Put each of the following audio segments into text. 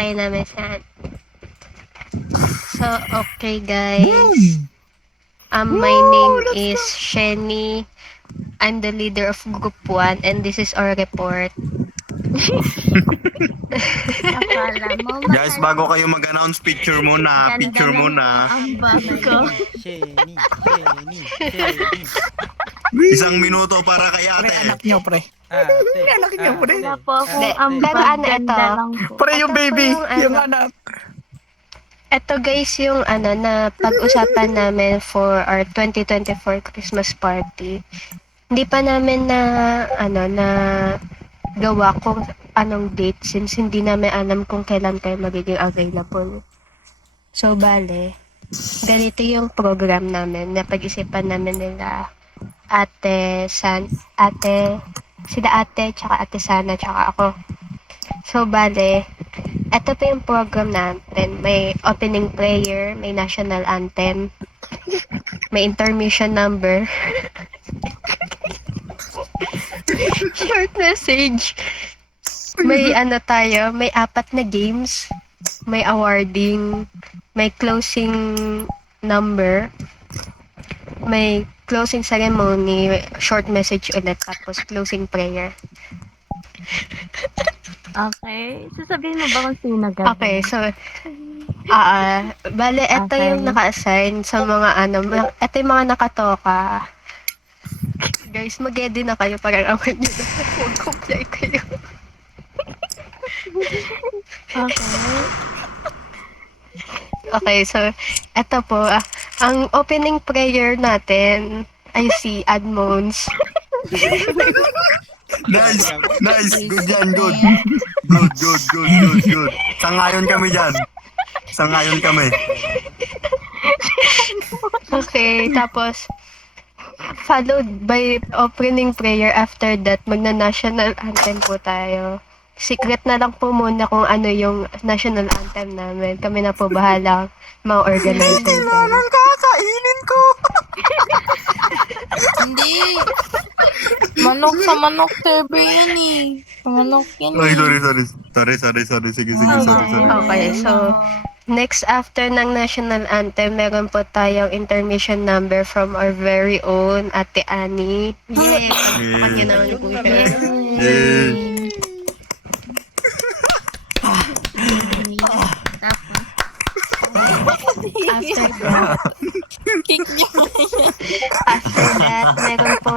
Hintayin namin siya. So, okay guys. Um, my name is Shenny. I'm the leader of Group 1 and this is our report. Akala mo, Guys, bago kayo mag-announce, picture muna, picture muna. Ang bago. Isang minuto para kay Pre, ate. anak nyo, pre. Ate, anak niyo, pre. Wala po ako Hindi, ang pero ano ganda ito? lang po. Pre, yung Ito po baby. yung ano. Yung anak. Ito guys yung ano na pag-usapan namin for our 2024 Christmas party. Hindi pa namin na ano na gawa kung anong date since hindi namin alam kung kailan kayo magiging available. So bale, ganito yung program namin na pag-isipan namin nila ate San, ate, sila ate, tsaka ate Sana, tsaka ako. So bale, ito po yung program natin. May opening prayer, may national anthem, may intermission number, short message, may ano tayo, may apat na games, may awarding, may closing number, may closing ceremony, short message ulit, tapos closing prayer. Okay. Sasabihin mo ba kung sino gagawin? Okay, so ah bale ito Okay. yung naka-assign sa mga ano, mga- ito yung mga nakatoka. Guys, mag na kayo para awan nyo na huwag comply kayo. Okay. Okay, so ito po, ah, ang opening prayer natin ay si Admons. Nice, nice. Good yan, good. Good, good, good, good, good. Sangayon kami dyan. Sangayon kami. Okay, tapos followed by opening prayer after that, magna-national anthem po tayo. Secret na lang po muna kung ano yung national anthem namin. Kami na po bahala mga organizer. dyan. kakainin ko. Hindi. Manok sa manok TV yan eh. Manok yan Ay, eh. sorry, sorry. Sorry, sorry, sorry. Sige, sige, sorry, sorry. Okay, so next after ng national anthem, meron po tayong intermission number from our very own Ate Annie. Yay! Naman po siya. Yay. After that, Kick niyo. After that, meron po,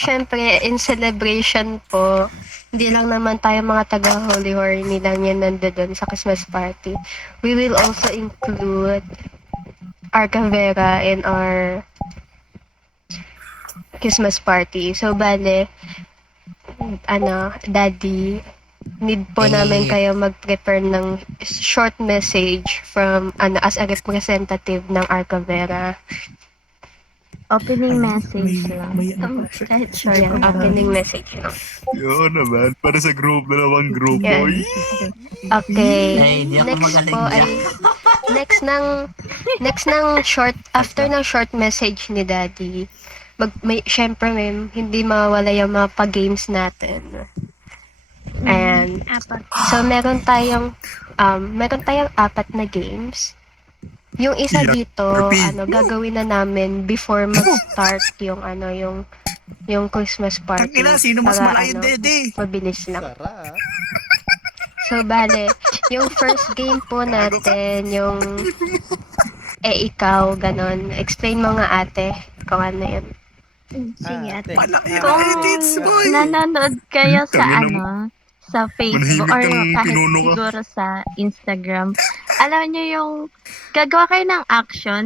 syempre, in celebration po, hindi lang naman tayo mga taga Holy Horny lang yan nandoon sa Christmas party. We will also include our Cavera in our Christmas party. So, bale, ano, daddy, need po namin kayo mag-prepare ng short message from, ano, as a representative ng Arcavera. Opening message lang. may ano pa. Kahit short. Ayan, opening message lang. Yun naman. Para sa group group. Yeah. Oy. Okay. Eh, hindi ako next magaling po ay next ng next ng short after ng short message ni Daddy. Mag may syempre ma'am, hindi mawala yung mga pa-games natin. And Apat. so meron tayong um meron tayong apat na games. Yung isa Yeah, dito, ano, gagawin na namin before mag-start yung ano, yung yung Christmas party. Tangina, sino mas Para, malayo, ano, dede? Mabilis lang. So, bale, yung first game po natin, yung eh ikaw, ganon. Explain mo nga ate kung ano yun. Sige, Ah, ate. Malaki Kung edits, boy. nanonood kayo sa Tangina mo. ano, sa Facebook Manahimik or kang kahit pinuno ka. siguro sa Instagram, alam nyo yung gagawa kayo ng action,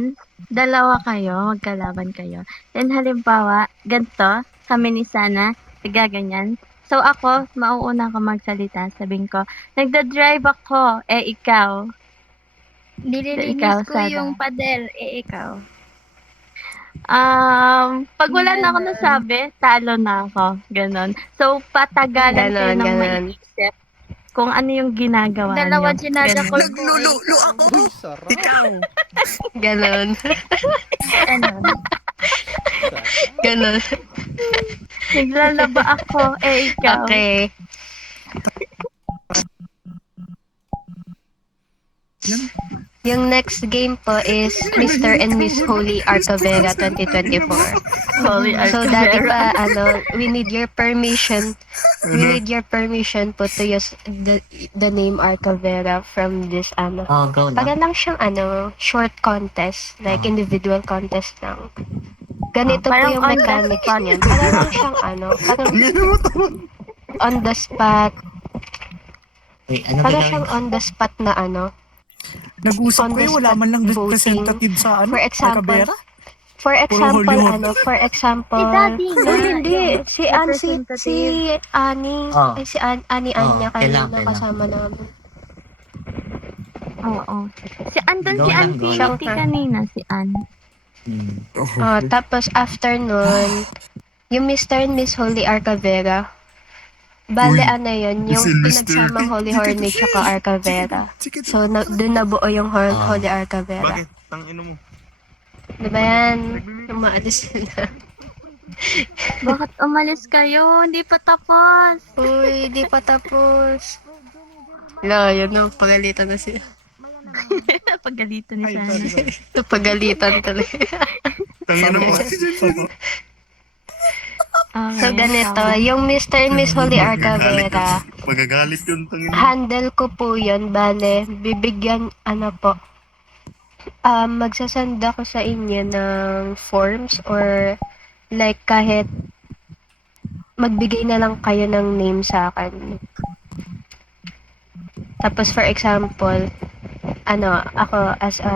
dalawa kayo, magkalaban kayo. Then halimbawa, ganito, kami ni Sana, gaganyan. So ako, mauuna ka magsalita, sabihin ko, nagda-drive ako, eh ikaw. Nililinis Ikaw, ko Sada. yung pader, eh ikaw. Um, pag wala na ako nasabi, talo na ako. Ganon. So, patagalan kayo Ganon, ng ganon. maiisip kung ano yung ginagawa Dalawa nyo. ginagakol ko. Naglululo ako. Uy, Sara. Ikaw. Ganon. Ano? Ganon. Naglalaba ako, eh ikaw. Okay. Yung next game po is Mr. and Miss Holy Arcavera 2024. Holy So dati pa, ano, we need your permission. We need your permission po to use the, the name Arcavera from this, ano. Oh, go Para lang. lang siyang, ano, short contest. Like, individual contest lang. Ganito po Parang yung on the mechanics spot. niyan. Para lang siyang, ano, parang on the spot. Wait, ano Para ba siyang gawin? on the spot na, ano. Nag-usap kayo, wala man lang representative sa ano, For example? For example, holy ano, for example, Si Daddy Uy, nga, hindi. yung Si An, si, representative. si Ani, Oh. ay si An, Ani Oh, Anya kailangan, kanina kailangan. kasama namin. Oo. Si Andon Go si lang, Auntie go lang. Liti kanina, si Ann. Hmm. Oh, tapos after nun, yung Mr. and Miss Holy Arcavera, bale Uy, ano yun, yung Mr. pinagsamang Holy Horny tsaka Arcavera. So, na, dun nabuo yung Hol- Ah. Holy Arcavera. Bakit? Tang ino mo. Diba yan? Umaalis sila. Bakit umalis kayo? Hindi pa tapos. Uy, di pa tapos. Wala, yun na, pagalitan na sila. Pagalitan ni Sana. Ito, pagalitan talaga. Tang ino mo. Okay, So, ganito, yung Mr. and Miss Holy Arcavera, yun. Magagalit yun. Tang ino mo. handle ko po yun, bale, bibigyan, ano po, um, magsasend ako sa inyo ng forms or like kahit magbigay na lang kayo ng name sa akin. Tapos for example, ano, ako as a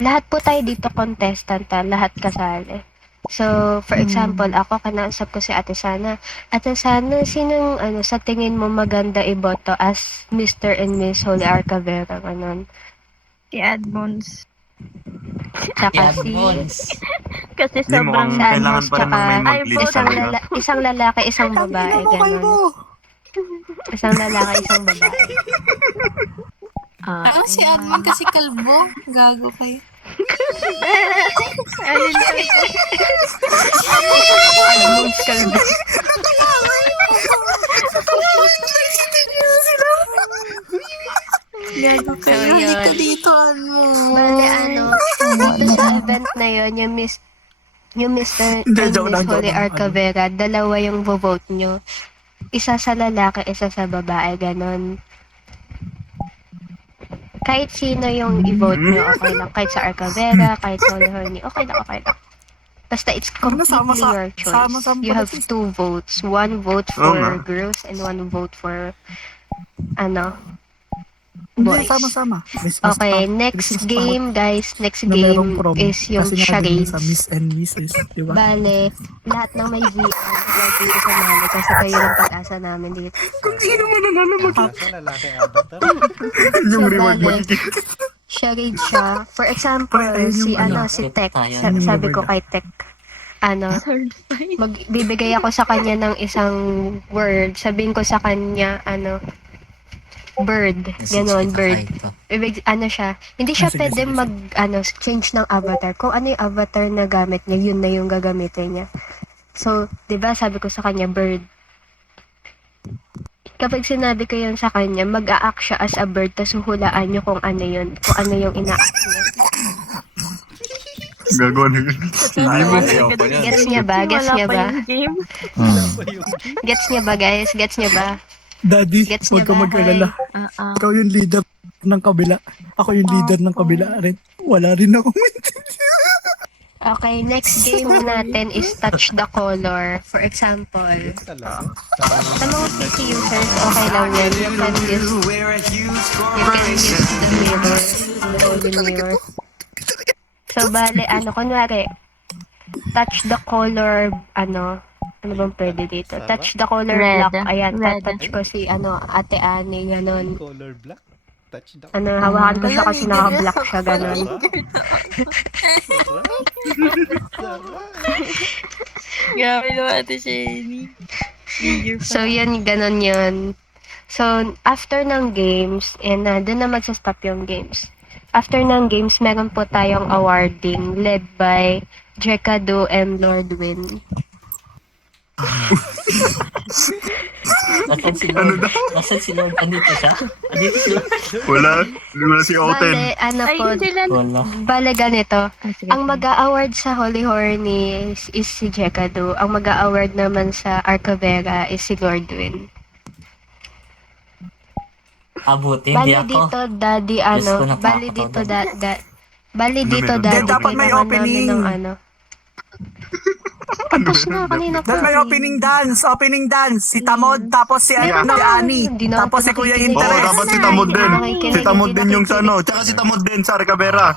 lahat po tayo dito contestant ha, lahat kasali. So, for example, ako kanausap ko si Ate Sana. Ate Sana, sinong ano sa tingin mo maganda iboto as Mr. and Miss Holy Arcavera ganun? Si Admons. Tsaka si Bones. Kasi Hindi mo sobrang kung kailangan pa rin ng may Ay, mag-lead isang, lala- isang lalaki, isang babae, ganun. Isang lalaki, isang babae. Ah, Ah, si Admin kasi kalbo. Gago kayo. Almonds kalbo. Gago So, kayo. Hindi ka dito, Admo. Bale, ano, dito event na yun, yung Miss yung Mr. And Miss Holy. Arcavera, dalawa yung vote nyo. Isa sa lalaki, isa sa babae, ganon. Kahit sino yung i-vote nyo, okay lang. Kahit sa Arcavera, kahit sa Horny, okay lang, okay lang. Basta it's completely sama sa- your choice. you have two votes. One vote for girls and one vote for, ano, Hindi, boys. sama-sama. Miss, Miss Okay, Pa- next Miss Pa- game, guys. Next na game prom. is yung Kasi nga nandun charades. sa Miss and Mrs. Di ba? Bale, lahat ng may VR, dito sa mali kasi kayo yung pag-asa namin dito. Sino man nanalo mag- Kaso lalaki. Yung reward magiging. Charade siya. For example, si yung ano, ano, si Tech. sabi ko kay Tech, ano, magbibigay ako sa kanya ng isang word. Sabihin ko sa kanya, ano, bird. Ganon, bird. Ibig, ano siya, hindi siya Ah, sige, pwede sige, mag, ano, change ng avatar. Kung ano yung avatar na gamit niya, yun na yung gagamitin niya. So, di ba sabi ko sa kanya, bird. Kapag sinabi ko yun sa kanya, mag-a-act siya as a bird, tapos huhulaan niyo kung ano yun, kung ano yung ina-act niya. Gagawa na yun. Hindi mo. Gets niya ba? Gets niya ba? game. Gets niya ba, guys? Gets niya ba? Daddy, Gets huwag ka mag-alala. Ah, ah. Ikaw yung leader ng kabila. Ako yung leader ng kabila rin. Wala rin ako. Okay, next game natin is touch the color. For example, sa mga PC users, okay lang yun. You can use, you can use the mirror, the golden mirror. So, bale, ano, kunwari, touch the color, ano, ano bang pwede dito? Touch the color Red. black. Ayan, Red. touch ko si, ano, ate Ani, ganon. Color black. Touch the... Ano, hawakan ko siya kasi naka-black siya, ganon. Grabe naman ate Shani. So, yun, ganun yun. So, after ng games, and uh, doon na magsa-stop yung games. After ng games, meron po tayong awarding led by Jekadu and Lord Win. Nasaan si Ano Lord? daw? Nasaan si Lord? Andito siya? Andito si Lord? Wala. Wala si Oten. Bale, ano Ay, po, sila. Wala. bale ganito. Ah. Ang mag-a-award sa Holy Horny is, is si Jekadu. Ang mag-a-award naman sa Arcavera is si Gordwin. Abuti, hindi Bali ako. dito, daddy, Diyos ano, bali ako dito, da, da, bali dito, Meron. daddy, Dapat may opening. namin ng ano. Tapos na, kanina pa. Tapos may opening dance, opening dance. Si Tamod, tapos si ano, si. Ani. Tapos po si Kuya. Oo, Interes. dapat si Tamod din. Si Tamod din yung sa ano. Tsaka si Tamod din sa Arcavera.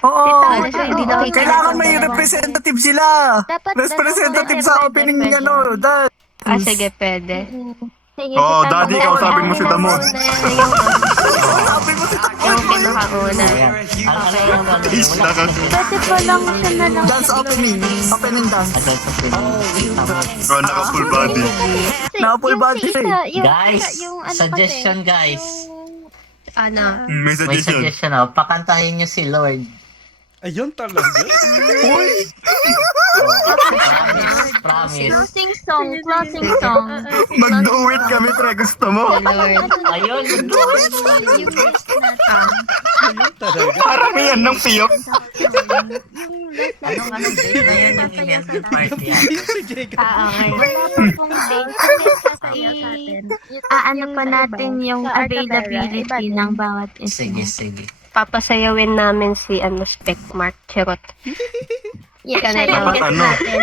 Oo. Ano siya, hindi nakikinig. Kailangan may representative sila. Dapat Representative dalawa sa opening pwede. ano, dance. Ah, sige, pwede. Sige, Oo, kita daddy, mo. kausapin mo si. Yung, Sabi mo si yung pinakauna. Ang ano yung ano? Pwede pa lang siya na lang. Dance opening. Opening dance. Adult sa Pilipinas. Tama. Oh, naka full body. Full body. Guys, suggestion guys. Ano? May May suggestion. suggestion oh. Pakantahin niyo si Lord. Ayun talaga. Promise, promise. Closing song, closing song. Mag-do it kami, pre. Gusto mo? Ayun, Yung list natin. Parang yan ng piyok. Anong anong date na yun yung event party yan? si Jacob. Ah, okay. Kung date, aano pa natin yung availability ng bawat isa. Sige, sige. Papasayawin namin si ano, Spec Mark. Charot. Yeah, na yung guest ano? natin.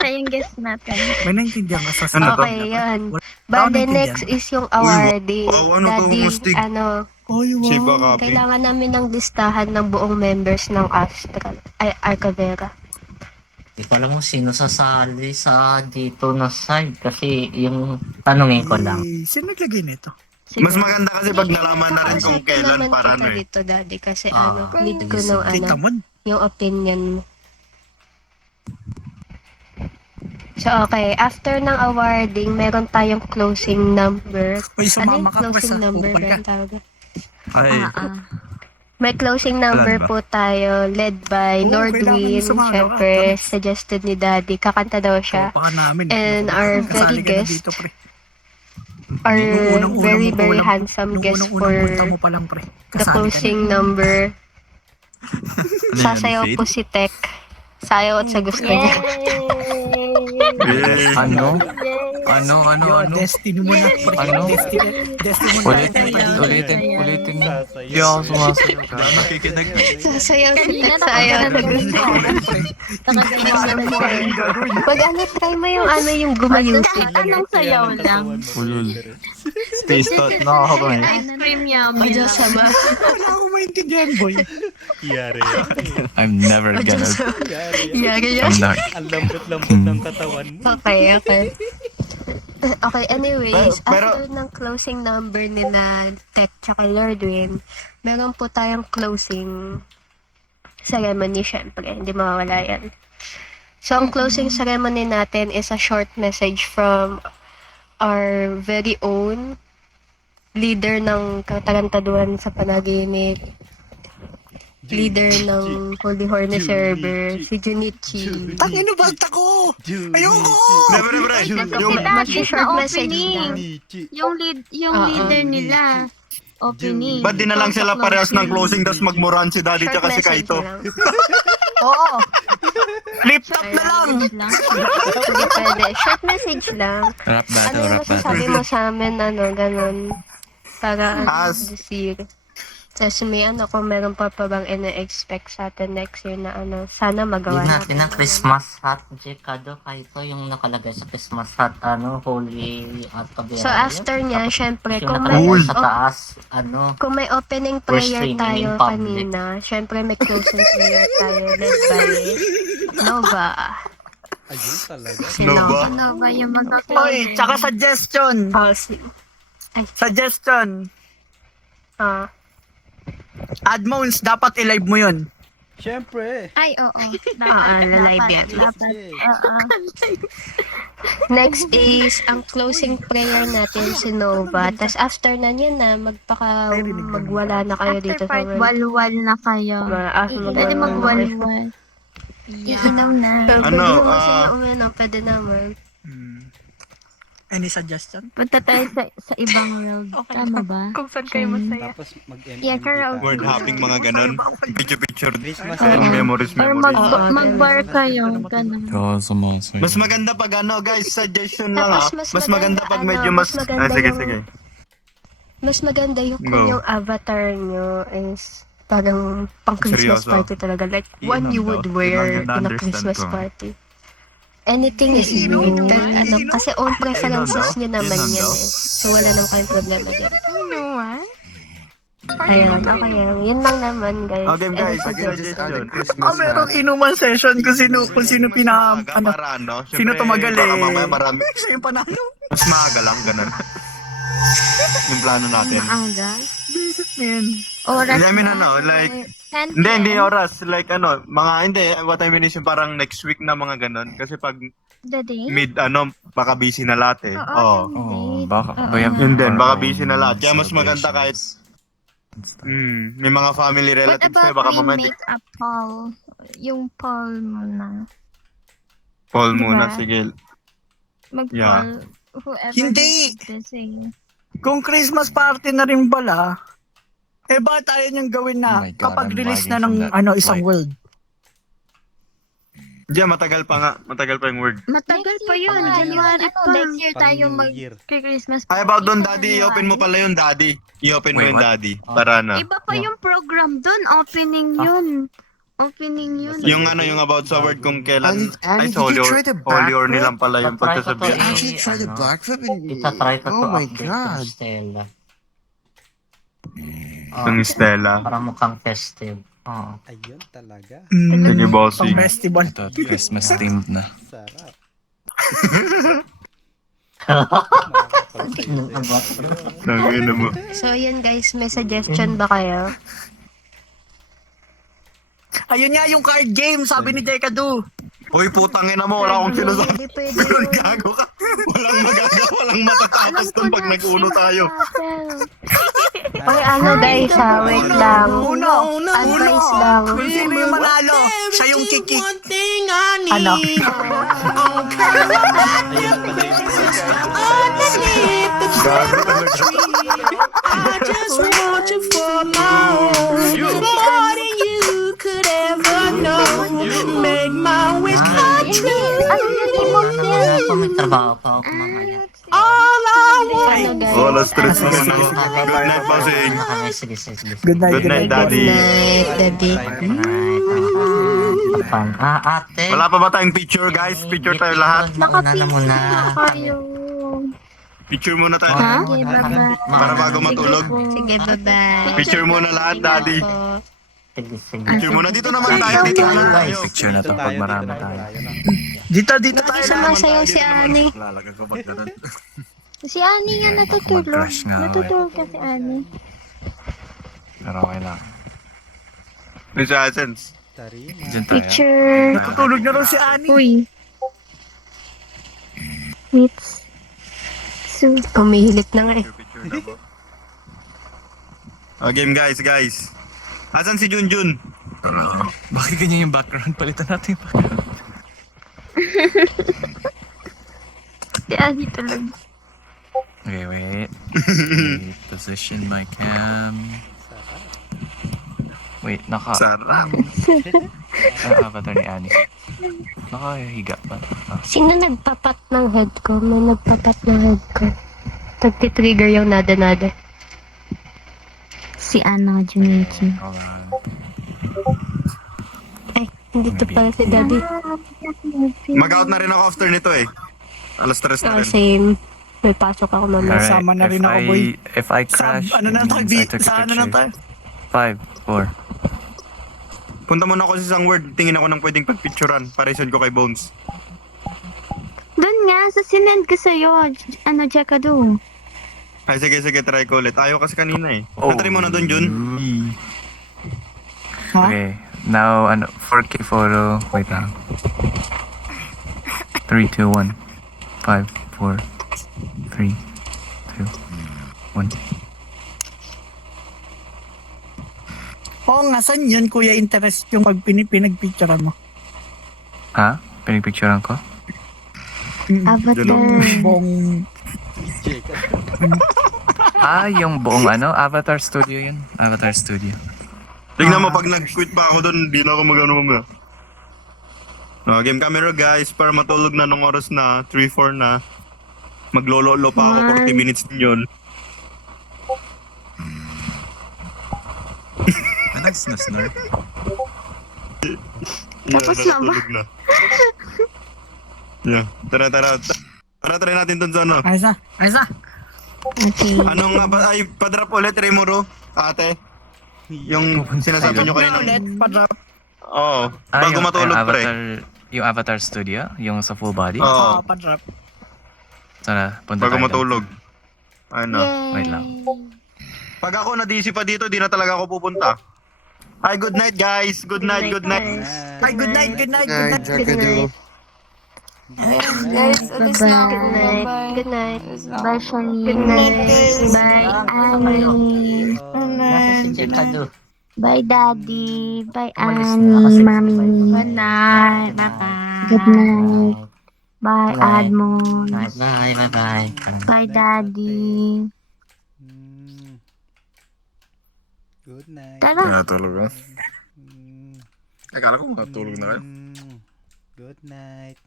Siya yung guest natin. May naintindihan ka sa Ano to? Okay. Ako Bale, naintindihan. next is yung awarding. wow, ano to, Daddy, mustig? ano, Oy, wow. Copy. kailangan namin ng listahan ng buong members ng Astral, ay, Arcavera. Hindi ko alam kung sino sasali sa dito na side kasi yung tanungin ko lang. Eh, Sino naglagay nito? Mas maganda kasi pag nalaman na rin kung kailan naman para ano eh. dito, Daddy, kasi Ah, ano, need ko ng ano, yung opinion mo. So, okay. After ng awarding, meron tayong closing number. Uy, Ano yung sumama ka pa closing sa number kupal ba ka. yung tawag? Ay, Ah, ah. May closing number ba? po tayo led by Oo, Lord kailangan Win. sumama ka. Siyempre, suggested ni Daddy. Kakanta daw siya. Baka namin. And our Kasali very ka na guest, dito, pre. Our Nung unang-unang very, mo- very unang- handsome Nung guest unang-unang for mo pa lang, pre. the closing na. number. Ano Sasayaw po si Tech. Sayaw at sa gusto niya. Ano? Ano, ano, Yo, ano? destiny mo na. Ano? Destiny, destiny mo na. Ulitin, ulitin, ulitin. Hindi ako sumasayaw. ano kikinig? Sasayaw si Kanina siya. niya. Nakagano'n siya. Pag ano, try mo yung ano, yung gumayusik. Anong sayaw lang? Ulul. Taste tot na ako eh. Ice cream yum. Madyo sama. Wala akong maintindihan, boy. Yari. I'm never gonna. Yari. Yari yan. I'm not. Ang lambot-lambot ng katawan mo. Okay, okay. Okay, anyways, Pero- after ng closing number nila Tech tsaka Lordwin, meron po tayong closing ceremony, syempre. Hindi mawawala yan. So, ang closing ceremony natin is a short message from our very own leader ng katarantaduhan sa panaginip, leader ng Holy Horny server, si Junichi. Tangin na bagta ko! Ayoko! Never, never. Kasi Yung, Mag-short na message. Yung lead, yung Oo. leader nila. Opening. ba't di na lang sila parehas ng closing tapos magmuran si Daddy Short tsaka si Kaito? Oo! Flip top na lang! Hindi pwede. Short message lang. Rap Ano battle, yung rap masasabi battle. mo sa amin, ano, ganun. Para, ano, As-. Tapos may ano, kung meron pa pa bang ina-expect sa atin next year na ano, sana magawa Yun natin. natin ang Christmas hat, Jekado, kahit yung nakalagay sa Christmas hat, ano, holy at kabila. So after niya, syempre, kung may, Uy. sa op- taas, ano, kung may opening prayer streaming tayo in public. kanina, syempre may closing prayer tayo led by Nova. Ayun talaga. Si Nova. Nova. Ano ba yung Oy, mag-closing? tsaka suggestion! Pulsing. Suggestion! Ah, Admons, dapat i-live mo yun. Siyempre. Ay, oo. ah, live yan. Dapat. Yes. Oo. Next is, ang closing prayer natin si Nova. Tapos after na niyan na, magpaka, magwala na kayo After dito sa part, walwal na kayo. Ma- after Pwede magwala na kayo. magwalwal. Iinaw na. Pero Ano, pwede naman ah, sila uminom, pwede naman. Hmm. Any suggestion? Punta tayo sa, sa ibang world. Okay Tama lang. ba? Kung saan kayo masaya. Tapos mag-MMD Yeah, karaoke. Word hopping mga ganon. Picture-picture. Christmas And Oo. memories, Or memories. mag, Oo, mag-bar ganun. kayo. Ganun. Sumasaya. Mas maganda pag ano, guys, suggestion lang Tapos ah. mas Mas maganda maganda, pag ano, medyo mas mas... maganda Ah, sige, yung- sige. Mas maganda yung Go. kung yung avatar nyo is parang pang Christmas Seryoso. party talaga. Like, Yun one you daw. would Yun wear in a Christmas ko. party. Anything is good. ano, kasi own preferences nyo naman yan eh. So, wala naman kayong problema dyan. Ano ah? Ayun, okay yan. Yun lang naman, guys. Okay, Any guys, suggestions? suggestion. Oh, meron inuman session kung sino, kung sino pina, ano, para ano, sino tumagal eh. mamaya marami. siya yung panalo. Mas maaga lang, ganun. yung plano natin. Maaga. Visit man. Oras I mean ba? ano, like, 10 Hindi, hindi oras. Like ano, mga, hindi, what I mean is yung parang next week na mga ganun. Kasi pag The day? mid, ano, baka busy na lahat eh. Oo, Oo, date. baka, Oo. Yun din, our baka busy na lahat. Kaya mas maganda kahit, and mm, may mga family What relatives about tayo, baka we mamaya di- make a poll? Yung poll muna. Paul muna, Diba? sige. Mag-poll. Yeah. Whoever Hindi. is busy. Kung Christmas party na rin pala, eh ba tayo niyang gawin Oh na my God, kapag I'm release na lagging ng that ano isang flight. world? Diyan, matagal pa nga. Matagal pa yung word. Matagal pa yun. pa, January yung pa. ano, next year tayo New mag Year. Christmas Ay, about doon, daddy. I-open mo pala yung daddy. I-open mo Wait, yung what? daddy. Para na. Iba pa yung program doon. Opening yun. Opening yun. Yung ano, yung about sa word kung kailan. Annie, Annie, Ay, did holy you or, try the or nilang pala yung ko to eh. actually tried the ano, backflip and Itatry ko to oh my update god. Stella. Oh, Yung Stella. para mukhang festive. Oo. Ayun talaga. Mm, Sige, pang bossing. festival. Ito, Christmas themed na. Sarap. Mo. So, yun guys, may suggestion ba kayo? Ayun nga yung card game, sabi ni Jeka Du. Uy, putang ina mo. Wala akong sinasabi. Hindi pwede Yun, gago ka. Walang magagawa. Walang matatapos dun pag nag-uno tayo. Okay, ano guys ha, wait lang. Advice lang. Kung sino yung manalo, siya yung kiki. Ano? Ayun pala yung Gago talaga. Ah, Hindi. Ano yun? Emote ano yan. na ako, may trabaho pa ako mamaya. Ano guys? Oh, alas tres na na. Good night, bossing. Kami, sige, sige. sige. Good night, Good night, daddy. Good night, daddy. Good night. Ah. Ah, ate. Wala pa ba tayong picture, guys? Picture tayo lahat. Mauna na. Kayo. Picture muna tayo. Ha? Para bago matulog. Sige, bye-bye. Picture muna lahat, daddy. Picture muna. Dito naman tayo. Dito naman tayo. Picture na to pag marami tayo. Dito, dito tayo sumasayaw si Ani? Lalagay ko pag. Si Ani nga natutulog. Mag-crush nga ako eh. Natutulog kasi Ani. Pero okay lang. Miss Essence. Tarina. Diyan tayo. Picture. Natutulog na raw si Ani. Uy. Meets. So, Umihilit na nga eh. Picture na po. Oh, game guys, guys. Asan si Junjun? Bakit ganyan yung background? Palitan natin yung background. si Ani tulog. Okay, wait. wait. Position my cam. Wait, naka... Sarap. Ano avatar ni Annie? Nakahiga ba? Ah, Sino nagpapat ng head ko? May nagpapat ng head ko. Tagti-trigger yung nada-nada. Si Ana Junichi. Ay, dito pala si daddy. Mag-out na rin ako after nito eh. Alas tres na Oh, rin. same. May pasok ako mamaya. Alright, Sama na rin if ako, I- boy. If I Sa, crash, ano na it tayo? means I took a Sa ano na picture. tayo? Five, four. Punta muna ako sa isang word. Tingin ako ng pwedeng pagpicturean. Para isend ko kay Bones. Doon nga, sa sinend ko sa'yo. J- Ano, Jakadu. Ay, sige, sige. Try ko ulit. Ayaw kasi kanina eh. Oh. Natry mo na doon, Jun. Ha? Okay, now, ano, 4K photo. Wait lang. 3, 2, 1. 5, 4, 3, 2, 1. Oo nga, saan yun, kuya, interest yung pag pinagpicturean mo? Ha? Pinipicturean ko? Avatar. Yung buong Ah, yung buong ano, Avatar Studio yun. Avatar Studio. Tingnan mo, pag nag-quit pa ako doon, di na ako mag-ano mamaya. No, game camera guys, para matulog na nung oras na, 3-4 na. Maglololo pa ako, 40 minutes din yun. Ano, snore? Tapos na ba? natulog na. yeah, tara, tara. Tara, try natin dun sa ano. ayos na, ayos na. Okay. Anong nga ba, ay, padrop ulit, Rimuro, ate. Yung sinasabi nyo kanina. ulit, pa-drop. Oo, Ah, bago yung, matulog yung pre. Avatar, yung Avatar Studio, yung sa full body. Oo, Oo, pa-drop. Sana, punta bago tayo doon. matulog. Ano? Wait lang. Pag ako na-DC pa dito, di na talaga ako pupunta. Hi, good night guys. Good night, good night. Ay, good night, good night, good night. Good night. Ayan, guys, alis na ako. Bye-bye. Bye-bye. Good night. Alis na ako. Bye, Shani. Good night. Bye, Annie. Nasa si Jekado. Bye, Daddy. Bye, Annie. Mami. Good night. Bye-bye. Good night. Bye, Bye. Admon. Bye bye, bye bye. Bye, Daddy. Mm. Good night. Tara. Natulog ka? Mm. Akala ko matulog na kayo. Mm. Good night.